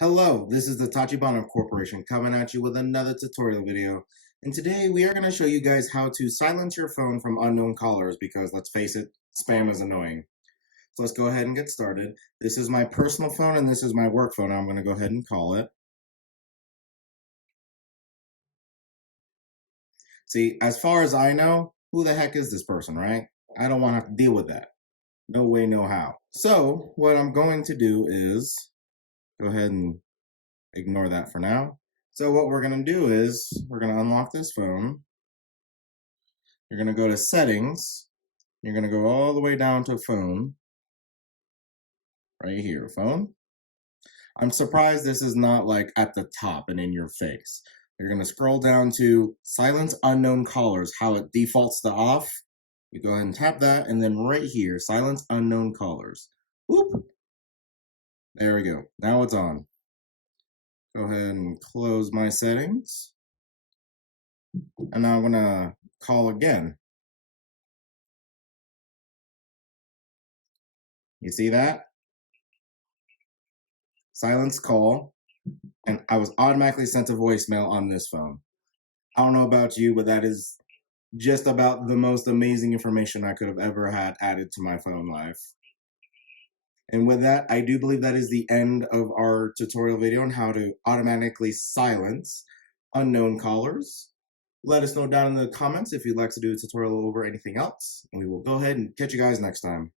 Hello, this is the Tachibana Corporation coming at you with another tutorial video. And today we are going to show you guys how to silence your phone from unknown callers because let's face it, spam is annoying. So let's go ahead and get started. This is my personal phone and this is my work phone. I'm going to go ahead and call it. See, as far as I know, who the heck is this person, right? I don't want to have to deal with that. No way, no how. So what I'm going to do is go ahead and ignore that for now. So what we're going to do is we're going to unlock this phone. You're going to go to settings. You're going to go all the way down to phone. Right here, phone. I'm surprised this is not like at the top and in your face. You're going to scroll down to silence unknown callers, how it defaults to off. You go ahead and tap that, and then right here, silence unknown callers. Whoop. There we go. Now it's on. Go ahead and close my settings. And now I'm going to call again. You see that? Silence call. And I was automatically sent a voicemail on this phone. I don't know about you, but that is just about the most amazing information I could have ever had added to my phone life. And with that, I do believe that is the end of our tutorial video on how to automatically silence unknown callers. Let us know down in the comments if you'd like to do a tutorial over anything else, and we will go ahead and catch you guys next time.